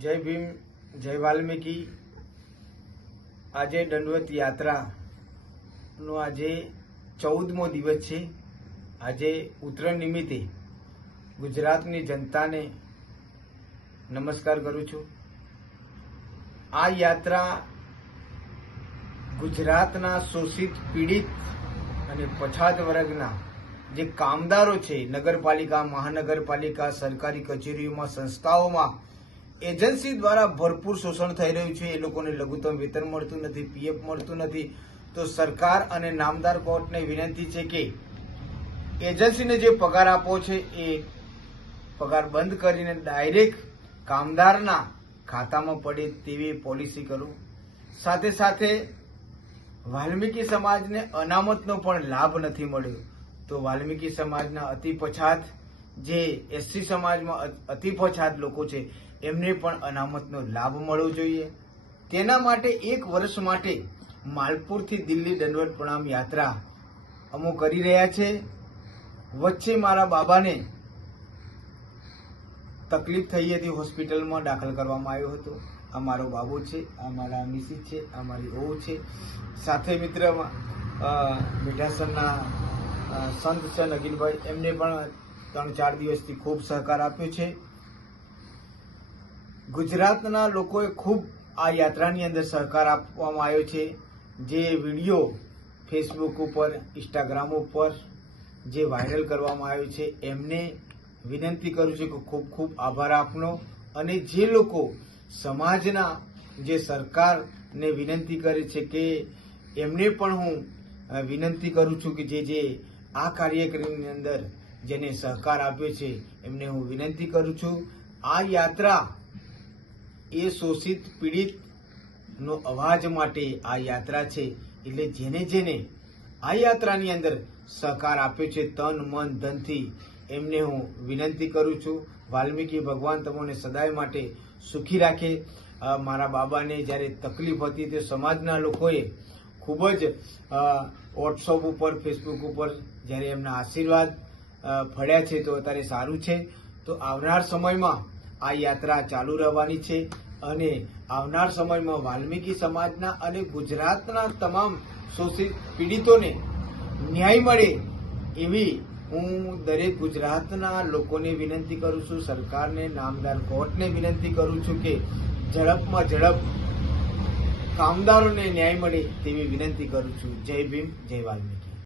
જય ભીમ, જય વાલ્મીકી. આજે દંડવત યાત્રા નો આજે ચૌદમો દિવસ છે. આજે ઉત્તરાયણ નિમિત્તે ગુજરાતની જનતાને નમસ્કાર કરું છું. આ યાત્રા ગુજરાતના શોષિત પીડિત અને પછાત વર્ગના જે કામદારો છે, નગરપાલિકા, મહાનગરપાલિકા, સરકારી કચેરીઓમાં, સંસ્થાઓમાં એજન્સી દ્વારા ભરપૂર શોષણ થઈ રહ્યું છે. એ લોકોને લઘુત્તમ વેતન મળતું નથી, પીએફ મળતું નથી. તો સરકાર અને નામદાર કોર્ટને વિનંતી છે કે એજન્સીને જે પગાર આપવો છે, એ પગાર બંધ કરીને ડાયરેક્ટ કામદારના ખાતામાં પડે તેવી પોલિસી કરું. સાથે સાથે વાલ્મીકી સમાજને અનામતનો પણ લાભ નથી મળ્યો. તો વાલ્મીકી સમાજના અતિ પછાત જે એસસી સમાજમાં અતિ પછાત લોકો છે એમને પણ અનામતનો લાભ મળવો જોઈએ. તેના માટે એક વર્ષ માટે માલપુરથી દિલ્હી દંડવત પ્રણામ યાત્રા અમો કરી રહ્યા છે. વચ્ચે મારા બાબાને તકલીફ થઈ હતી હોસ્પિટલમાં દાખલ કરવામાં આવ્યો હતો. આ મારો બાબો છે આ મારા મિસિસ છે આ મારી વહુ છે. સાથે મિત્ર અ, મીઠાસરના સંત છે નગીનભાઈ. એમને પણ ત્રણ ચાર દિવસથી ખૂબ સહકાર આપ્યો છે. ગુજરાતના લોકોએ ખૂબ આ યાત્રાની અંદર સહકાર આપવામાં આવ્યો છે. જે વીડિયો ફેસબુક ઉપર ઇન્સ્ટાગ્રામ ઉપર જે વાયરલ કરવામાં આવ્યો છે, એમને વિનંતી કરું છું કે ખૂબ ખૂબ આભાર આપનો અને જે લોકો સમાજના જે સરકારને વિનંતી કરે છે કે એમને પણ હું વિનંતી કરું છું કે જે જે આ કાર્યક્રમની અંદર જેને સહકાર આપ્યો છે, એમને હું વિનંતી કરું છું. આ યાત્રા એ શોષિત પીડિત નો અવાજ માટે આ યાત્રા છે. એટલે જેને જેને આ યાત્રાની અંદર સહકાર આપ્યો છે, તન, મન, ધનથી, એમને હું વિનંતી કરું છું. વાલ્મીકી ભગવાન તમને સદાય માટે સુખી રાખે. મારા બાબાને જ્યારે તકલીફ હતી તે સમાજના લોકોએ ખૂબ જ વોટ્સઅપ ઉપર ફેસબુક ઉપર જ્યારે એમના આશીર્વાદ ફળ્યા છે તો અત્યારે સારું છે. તો આવનાર સમયમાં આ યાત્રા ચાલુ રહેવાની છે અને આવનાર સમયમાં વાલ્મીકી સમાજના અને ગુજરાતના તમામ શોષિત પીડિતોને ન્યાય મળે એવી હું દરેક ગુજરાતના લોકોને વિનંતી કરું છું, સરકારને, નામદાર કોર્ટને વિનંતી કરું છું કે ઝડપમાં ઝડપ કામદારોને ન્યાય મળે તેવી વિનંતી કરું છું. જય ભીમ, જય વાલ્મીકી.